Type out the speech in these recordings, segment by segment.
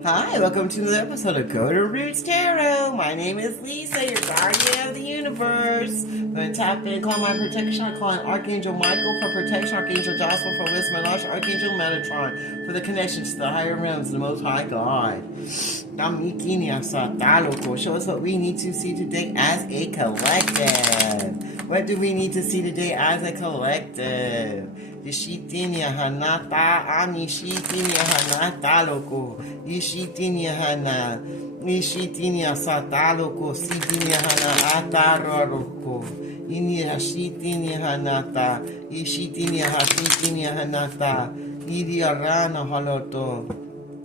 Hi, welcome to another episode of Go to Roots Tarot. My name is Lisa, your guardian of the universe. I'm going to tap in, call my protection. I call in Archangel Michael for protection, Archangel Joshua for wisdom, and also Archangel Metatron for the connection to the higher realms of the Most High God. Show us what we need to see today as a collective. What do we need to see today as a collective? Ishitinya hanata anishitinya hanata loko ishitinya hana ishitinya sataloko sitinya hana ataroko ini hashitinya hanata ishitinya hashitinya hanata idiarana haloto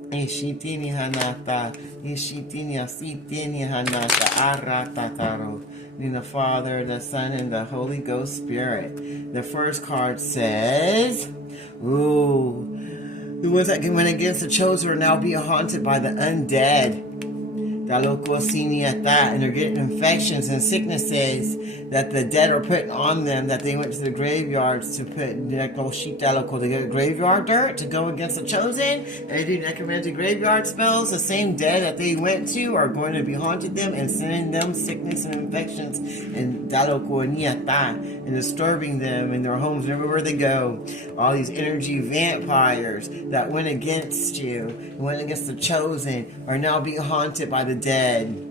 ishitinya hanata ishitinya sitinya hanata aratataro. In the Father, the Son, and the Holy Ghost Spirit. The first card says, ooh, the ones that went against the chosen are now being haunted by the undead. And they're getting infections and sicknesses that the dead are putting on them, that they went to the graveyards to put they get graveyard dirt to go against the chosen, and they do necromantic graveyard spells. The same dead that they went to are going to be haunting them and sending them sickness and infections and disturbing them in their homes everywhere they go. All these energy vampires that went against you, went against the chosen, are now being haunted by the dead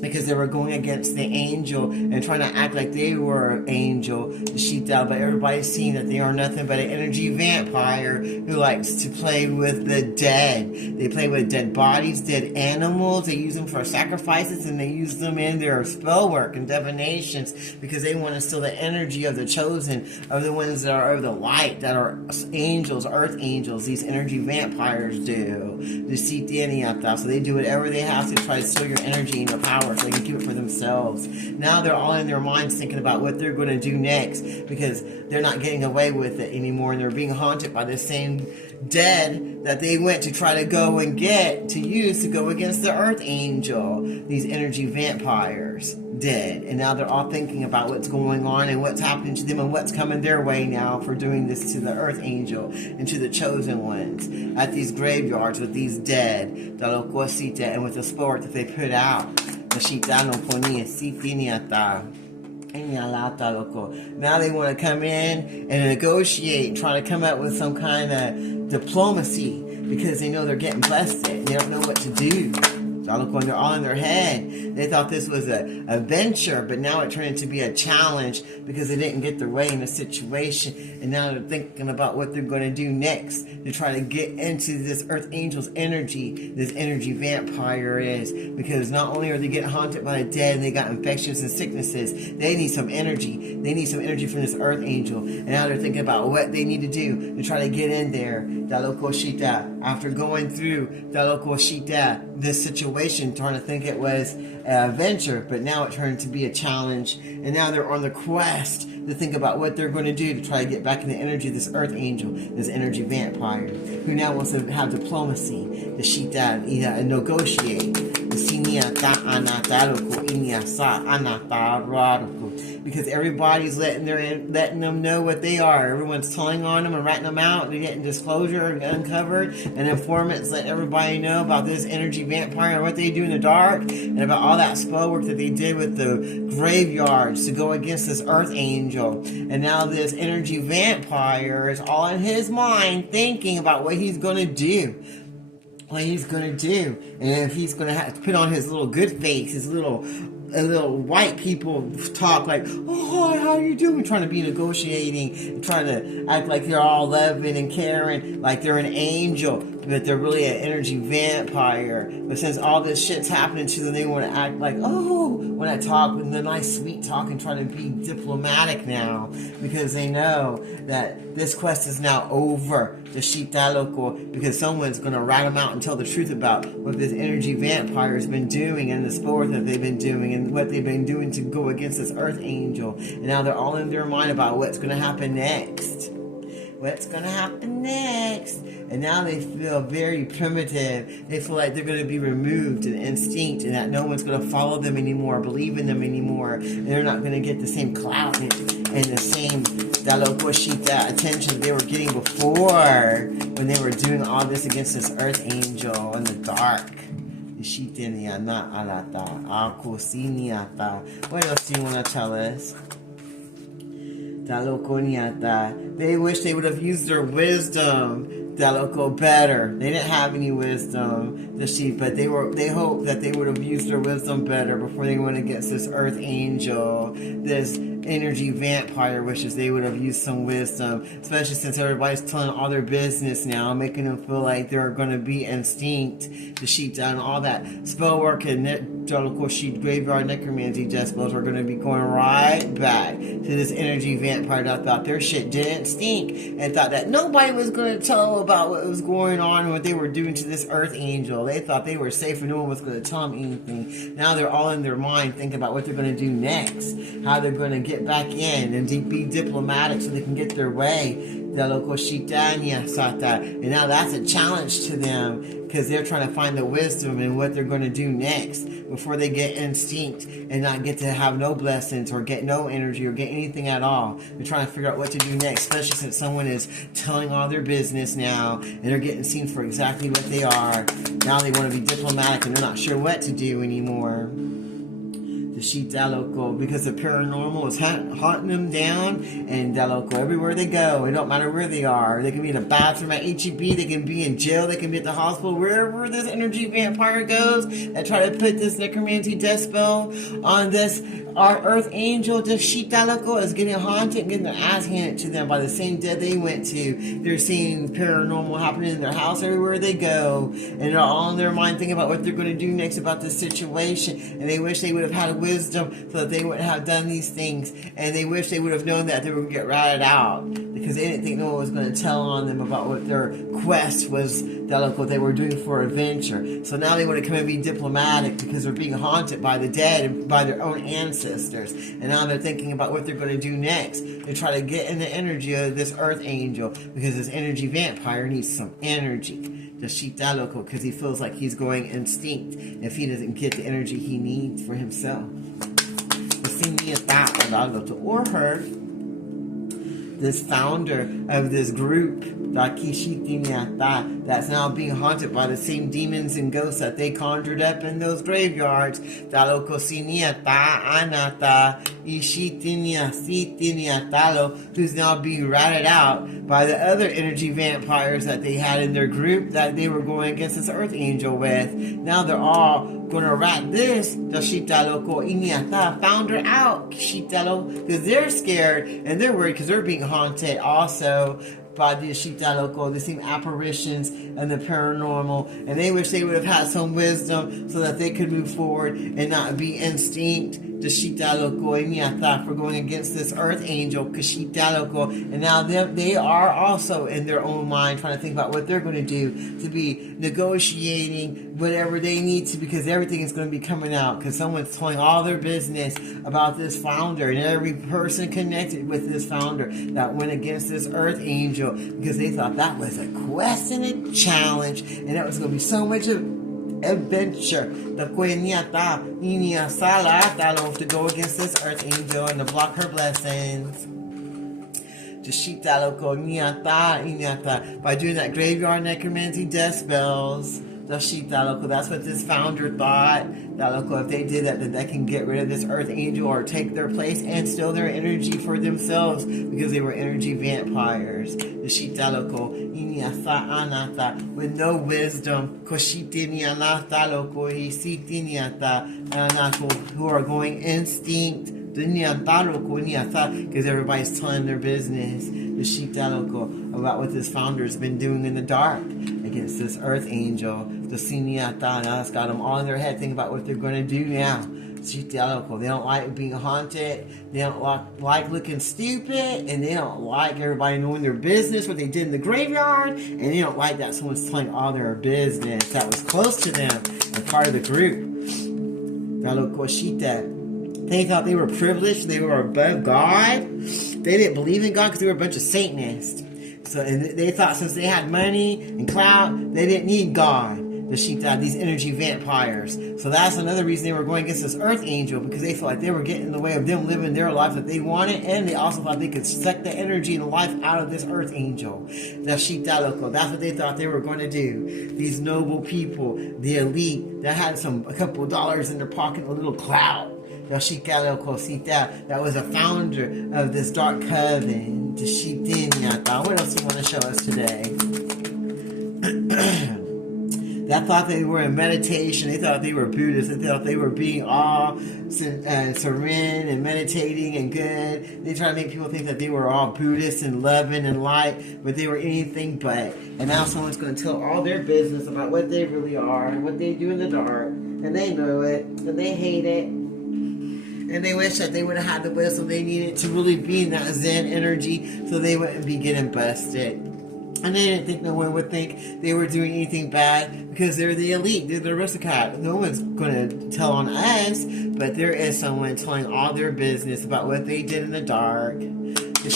because they were going against the angel and trying to act like they were an angel, the Shita, but everybody's seeing that they are nothing but an energy vampire who likes to play with the dead. They play with dead bodies, dead animals. They use them for sacrifices, and they use them in their spell work and divinations because they want to steal the energy of the chosen, of the ones that are of the light, that are angels, earth angels. These energy vampires do. So they do whatever they have to try to steal your energy and your power so they can keep it for themselves. Now they're all in their minds thinking about what they're going to do next because they're not getting away with it anymore, and they're being haunted by the same dead that they went to try to go and get to use to go against the earth angel. These energy vampires dead, and now they're all thinking about what's going on and what's happening to them and what's coming their way now for doing this to the earth angel and to the chosen ones at these graveyards with these dead, and with the sport that they put out. Now they want to come in and negotiate, try to come up with some kind of diplomacy because they know they're getting busted. They don't know what to do. They're all in their head. They thought this was a venture, but now it turned into be a challenge because they didn't get their way in the situation. And now they're thinking about what they're going to do next to try to get into this earth angel's energy, this energy vampire is. Because not only are they getting haunted by the dead and they got infections and sicknesses, they need some energy. They need some energy from this earth angel. And now they're thinking about what they need to do to try to get in there. After going through this situation, trying to think it was a venture, but now it turned to be a challenge, and now they're on the quest to think about what they're going to do to try to get back in the energy of this earth angel, this energy vampire, who now wants to have diplomacy, the Shita, and negotiate. Because everybody's letting them know what they are. Everyone's telling on them and writing them out, and they're getting disclosure and uncovered, and informants letting everybody know about this energy vampire and what they do in the dark, and about all that spell work that they did with the graveyards to go against this earth angel. And now this energy vampire is all in his mind thinking about what he's going to do. What he's going to do. And if he's going to have to put on his little good face, his little white people talk like, oh, how are you doing? Trying to be negotiating, trying to act like they're all loving and caring, like they're an angel, but they're really an energy vampire. But since all this shit's happening to them, they want to act like, oh, when I talk with the nice sweet talk and try to be diplomatic now, because they know that this quest is now over. The Shita Loco, because someone's going to rat them out and tell the truth about what this energy vampire has been doing and the sport that they've been doing and what they've been doing to go against this earth angel. And now they're all in their mind about what's going to happen next. What's going to happen next? And now they feel very primitive. They feel like they're going to be removed and instinct, and that no one's going to follow them anymore, believe in them anymore, and they're not going to get the same clout and the same that local sheet, that attention they were getting before when they were doing all this against this earth angel in the dark. What else do you want to tell us? They wish they would have used their wisdom better. They didn't have any wisdom, the sheep, but they hoped that they would have used their wisdom better before they went against this earth angel, this energy vampire. Wishes they would have used some wisdom, especially since everybody's telling all their business now, making them feel like they're going to be instinct. The sheep done all that spell work and sheep graveyard necromancy death spells are going to be going right back to this energy vampire that thought their shit didn't stink and thought that nobody was going to tell about what was going on and what they were doing to this earth angel. They thought they were safe and no one was going to tell them anything. Now they're all in their mind thinking about what they're going to do next, how they're going to get back in and be diplomatic so they can get their way. And now that's a challenge to them because they're trying to find the wisdom in what they're going to do next before they get instinct and not get to have no blessings or get no energy or get anything at all. They're trying to figure out what to do next, especially since someone is telling all their business now and they're getting seen for exactly what they are. Now they want to be diplomatic and they're not sure what to do anymore. The sheep Daloko, because the paranormal is hunting them down, and Daloko, everywhere they go, it don't matter where they are. They can be in a bathroom at HEB, they can be in jail, they can be at the hospital, wherever this energy vampire goes, that try to put this necromancy death spell on this, our earth angel, the sheep Daloko, is getting haunted and getting their ass handed to them by the same dead they went to. They're seeing paranormal happening in their house everywhere they go, and they're all in their mind thinking about what they're going to do next about this situation, and they wish they would have had a wisdom so that they wouldn't have done these things, and they wish they would have known that they were going to get ratted out because they didn't think no one was going to tell on them about what their quest was, what they were doing for adventure. So now they want to come and be diplomatic because they're being haunted by the dead and by their own ancestors, and now they're thinking about what they're going to do next. They try to get in the energy of this earth angel because this energy vampire needs some energy. The Shitaloko, because he feels like he's going instinct if he doesn't get the energy he needs for himself. Or her, this founder of this group, that's now being haunted by the same demons and ghosts that they conjured up in those graveyards, who's now being ratted out by the other energy vampires that they had in their group that they were going against this earth angel with. Now they're all going to rat this, the founder out, because they're scared and they're worried because they're being haunted also by the Shitaloko, the same apparitions and the paranormal, and they wish they would have had some wisdom so that they could move forward and not be instinct. The Shitaloko for going against this earth angel, Kashitaloko, and now they are also in their own mind trying to think about what they're going to do to be negotiating whatever they need to, because everything is going to be coming out because someone's telling all their business about this founder and every person connected with this founder that went against this earth angel because they thought that was a quest and a challenge and that was going to be so much adventure. The to go against this earth angel and to block her blessings. By doing that graveyard necromancy death spells. That's what this founder thought. If they did that, they can get rid of this earth angel or take their place and steal their energy for themselves because they were energy vampires. The with no wisdom, who are going instinct. Because everybody's telling their business, the Shitaloko, about what this founder's been doing in the dark against this earth angel. The Siniata, now it's got them all in their head thinking about what they're going to do now. Shitaloko, they don't like being haunted, they don't like looking stupid, and they don't like everybody knowing their business, what they did in the graveyard, and they don't like that someone's telling all their business that was close to them and part of the group. They thought they were privileged, they were above God. They didn't believe in God because they were a bunch of Satanists. So and they thought since they had money and clout, they didn't need God. the Shita, these energy vampires. So that's another reason they were going against this earth angel, because they felt like they were getting in the way of them living their life that they wanted, and they also thought they could suck the energy and the life out of this earth angel. The Shita Loco. That's what they thought they were going to do. These noble people, the elite that had a couple of dollars in their pocket, a little clout. Yoshikalo Kosita, that was a founder of this dark coven. What else do you want to show us today? That thought they were in meditation. They thought they were Buddhists. They thought they were being all serene and meditating and good. They tried to make people think that they were all Buddhists and loving and light, but they were anything but. And now someone's going to tell all their business about what they really are and what they do in the dark. And they know it. And they hate it. And they wish that they would have had the wisdom they needed to really be in that Zen energy so they wouldn't be getting busted. And they didn't think no one would think they were doing anything bad because they're the elite, they're the aristocrat. No one's going to tell on us, but there is someone telling all their business about what they did in the dark. When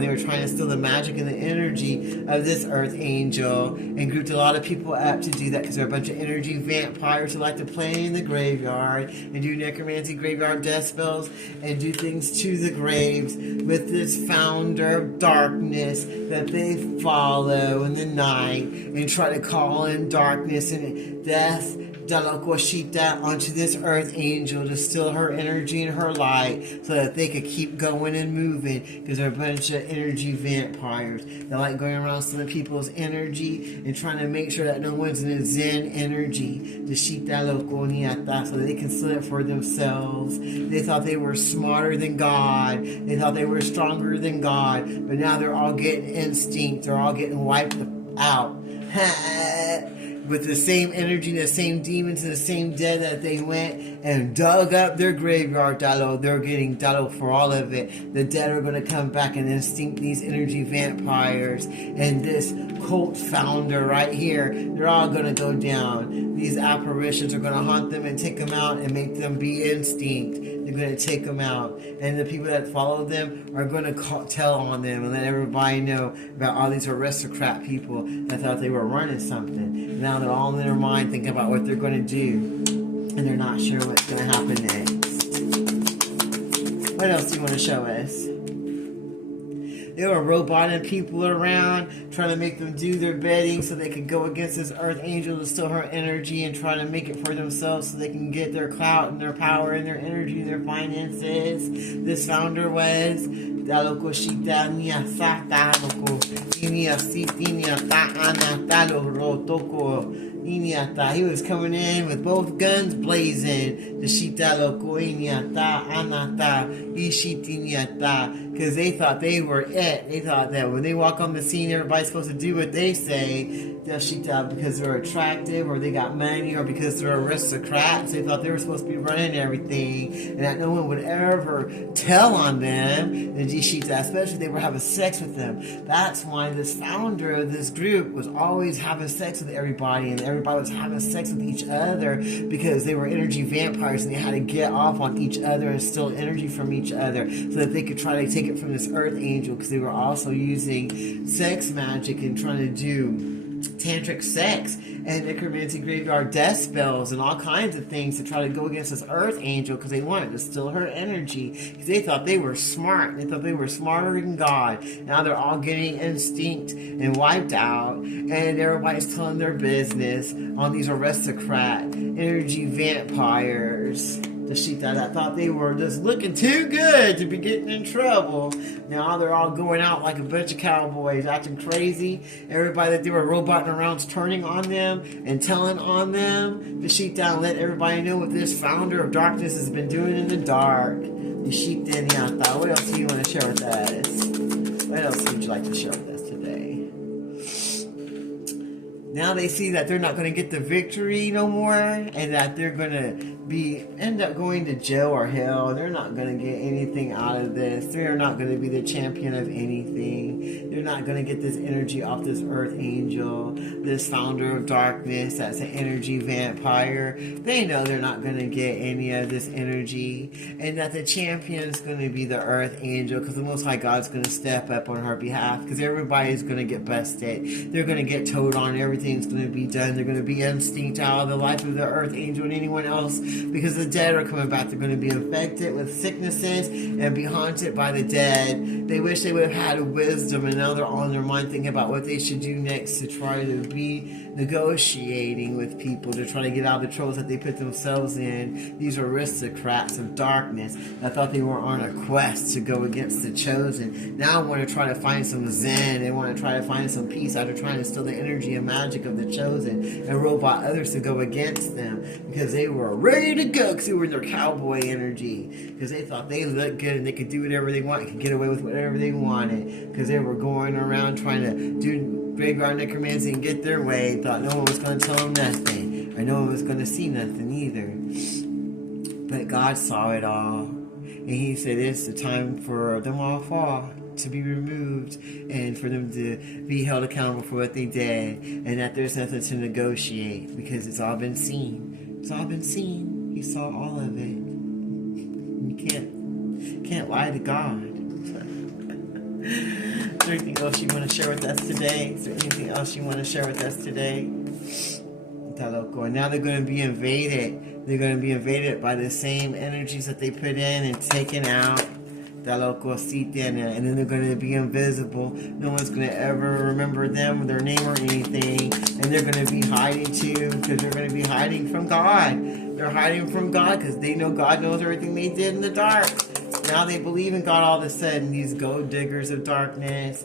they were trying to steal the magic and the energy of this earth angel, and grouped a lot of people up to do that because they're a bunch of energy vampires who like to play in the graveyard and do necromancy, graveyard death spells, and do things to the graves with this founder of darkness that they follow in the night and try to call in darkness and death onto this earth angel to steal her energy and her light so that they could keep going and moving, because they're a bunch of energy vampires. They like going around stealing people's energy and trying to make sure that no one's in a Zen energy, so that they can steal it for themselves. They thought they were smarter than God. They thought they were stronger than God, but now they're all getting instinct. They're all getting wiped out. With the same energy and the same demons and the same dead that they went and dug up their graveyard, Dalo. They're getting Dalo for all of it. The dead are going to come back and instinct these energy vampires. And this cult founder right here, they're all going to go down. These apparitions are going to haunt them and take them out and make them be instinct. They're going to take them out. And the people that follow them are going to tell on them and let everybody know about all these aristocrat people that thought they were running something. Now they're all in their mind thinking about what they're going to do. And they're not sure what's going to happen next. What else do you want to show us? They were roboting people around, trying to make them do their bidding so they could go against this earth angel to steal her energy and try to make it for themselves so they can get their clout and their power and their energy and their finances. This founder was he was coming in with both guns blazing. Because they thought they were it. They thought that when they walk on the scene, everybody's supposed to do what they say. Because they're attractive, or they got money, or because they're aristocrats. They thought they were supposed to be running everything, and that no one would ever tell on them. And especially if they were having sex with them. That's why this founder of this group was always having sex with everybody, and everybody was having sex with each other because they were energy vampires and they had to get off on each other and steal energy from each other so that they could try to take it from this earth angel, because they were also using sex magic and trying to do tantric sex and necromancy, graveyard death spells and all kinds of things to try to go against this earth angel, because they wanted to steal her energy, because they thought they were smart. They thought they were smarter than God. Now they're all getting instinct and wiped out, and everybody's telling their business on these aristocrat energy vampires. The sheep that thought they were just looking too good to be getting in trouble. Now they're all going out like a bunch of cowboys, acting crazy. Everybody that they were roboting around is turning on them and telling on them. The sheep down let everybody know what this founder of darkness has been doing in the dark. The sheep then, what else do you want to share with us? What else would you like to share with us today? Now they see that they're not going to get the victory no more, and that they're going to end up going to jail or hell. They're not going to get anything out of this. They're not going to be the champion of anything. They're not going to get this energy off this earth angel, this founder of darkness that's an energy vampire. They know they're not going to get any of this energy, and that the champion is going to be the earth angel, because the Most High God's going to step up on her behalf, because everybody's going to get busted. They're going to get towed on. Everything's going to be done. They're going to be instinct out of the life of the earth angel and anyone else, because the dead are coming back. They're going to be infected with sicknesses and be haunted by the dead. They wish they would have had wisdom, and now they're on their mind thinking about what they should do next to try to be negotiating with people to try to get out of the troubles that they put themselves in. These aristocrats of darkness. I thought they were on a quest to go against the chosen. Now I want to try to find some zen. They want to try to find some peace after trying to steal the energy and magic of the chosen and robot others to go against them, because they were ready to go, because they were in their cowboy energy, because they thought they looked good and they could do whatever they want, could get away with whatever they wanted, because they were going around trying to do graveyard necromancy and get their way. Thought no one was going to tell them nothing, or no one was going to see nothing either. But God saw it all, and He said it's the time for them all to be removed, and for them to be held accountable for what they did, and that there's nothing to negotiate, because it's all been seen. It's all been seen. He saw all of it. You can't lie to God. Is there anything else you want to share with us today? Is there anything else you want to share with us today? And now they're going to be invaded. They're going to be invaded by the same energies that they put in and taken out. And then they're going to be invisible. No one's going to ever remember them, their name or anything. And they're going to be hiding too, because they're going to be hiding from God. They're hiding from God because they know God knows everything they did in the dark. Now they believe in God all of a sudden, these gold diggers of darkness.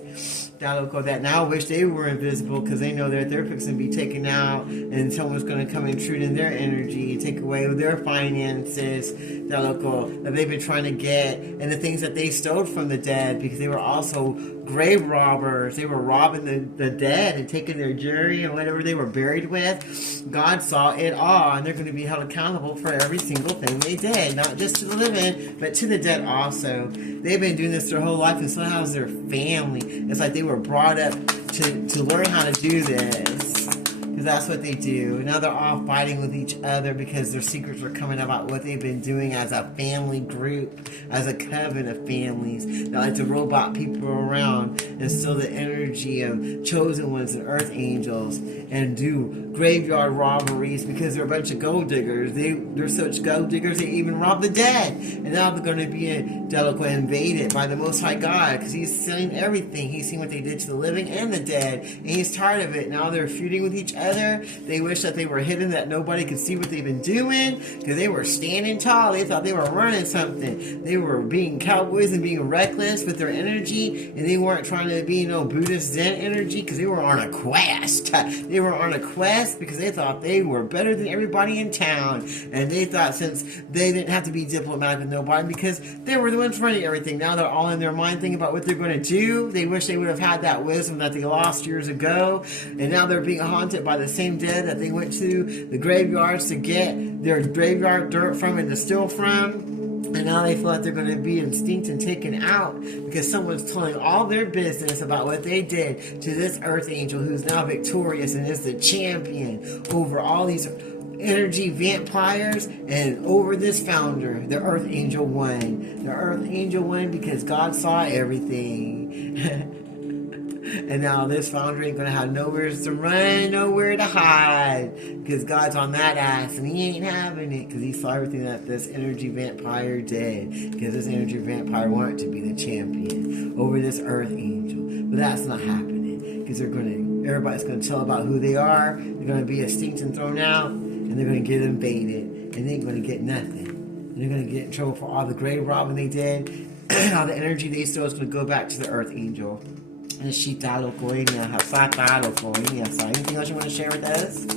That now wish they were invisible, because they know that they're fixing to be taken out, and someone's going to come intrude in their energy, take away their finances that they've been trying to get, and the things that they stole from the dead, because they were also grave robbers. They were robbing the dead and taking their jewelry and whatever they were buried with. God saw it all, and they're going to be held accountable for every single thing they did, not just to the living, but to the dead also. They've been doing this their whole life, and so has their family. It's like they were brought up to learn how to do this, because that's what they do. Now they're all fighting with each other, because their secrets are coming about what they've been doing as a family group, as a coven of families that like to robot people around and steal the energy of chosen ones and earth angels, and do graveyard robberies, because they're a bunch of gold diggers. They're such gold diggers, they even rob the dead. And now they're going to be invaded by the Most High God, because He's seen everything. He's seen what they did to the living and the dead, and He's tired of it. Now they're feuding with each other. They wish that they were hidden, that nobody could see what they've been doing, because they were standing tall. They thought they were running something. They were being cowboys and being reckless with their energy, and they weren't trying to be Buddhist Zen energy, because they were on a quest. They were on a quest because they thought they were better than everybody in town, and they thought since they didn't have to be diplomatic with nobody, because they were the ones running everything. Now they're all in their mind thinking about what they're going to do. They wish they would have had that wisdom that they lost years ago, and now they're being haunted by the same dead that they went to the graveyards to get their graveyard dirt from and to steal from. And now they feel like they're going to be extinct and taken out, because someone's telling all their business about what they did to this earth angel, who's now victorious and is the champion over all these energy vampires and over this founder, the Earth Angel One. The Earth Angel One, because God saw everything. And now this founder ain't going to have nowhere to run, nowhere to hide, because God's on that ass, and He ain't having it, because He saw everything that this energy vampire did, because this energy vampire wanted to be the champion over this earth angel. But that's not happening, because everybody's going to tell about who they are. They're going to be extinct and thrown out, and they're going to get invaded, and they ain't going to get nothing. And they're going to get in trouble for all the grave robbing they did, all the energy they stole is going to go back to the earth angel. And anything else you want to share with us?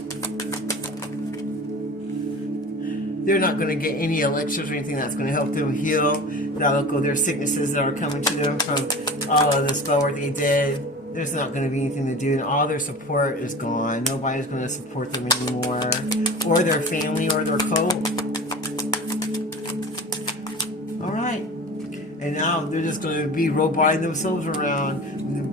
They're not going to get any elixirs or anything that's going to help them heal their sicknesses that are coming to them from all of the spell work they did. There's not going to be anything to do, and all their support is gone. Nobody's going to support them anymore, or their family, or their cult. and now they're just going to be roboting themselves around.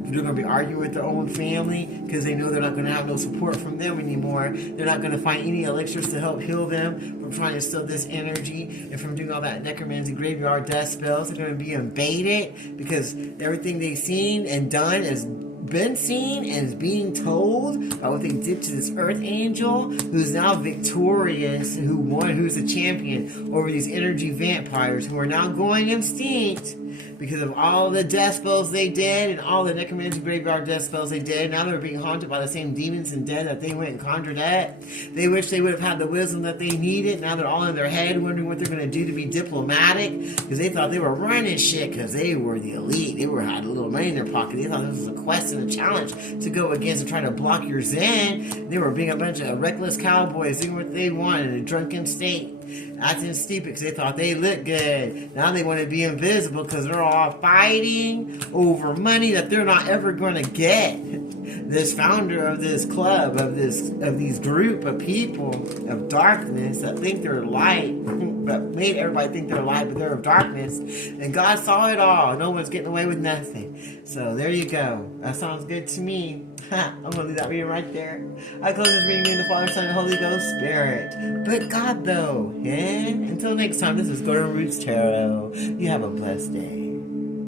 They're going to be arguing with their own family because they know they're not going to have no support from them anymore. They're not going to find any elixirs to help heal them from trying to steal this energy and from doing all that necromancy graveyard death spells. They're going to be invaded because everything they've seen and done is been seen and is being told about what they did to this earth angel who's now victorious, who's a champion over these energy vampires who are now going extinct because of all the death spells they did and all the necromancy graveyard death spells they did. Now they're being haunted by the same demons and dead that they went and conjured at. They wish they would have had the wisdom that they needed. Now they're all in their head wondering what they're going to do to be diplomatic because they thought they were running shit because they were the elite. They had a little money in their pocket. They thought this was a quest and a challenge to go against and try to block your zen. They were being a bunch of reckless cowboys doing what they wanted in a drunken state, acting stupid because they thought they looked good. Now they want to be invisible because they're all fighting over money that they're not ever going to get. This founder of this club, of these group of people of darkness that think they're light, but made everybody think they're light, but they're of darkness. And God saw it all. No one's getting away with nothing. So there you go. That sounds good to me. I'm going to leave that reading right there. I close this reading in the Father, Son, and Holy Ghost Spirit. But God, though. And until next time, this is Golden Roots Tarot. You have a blessed day.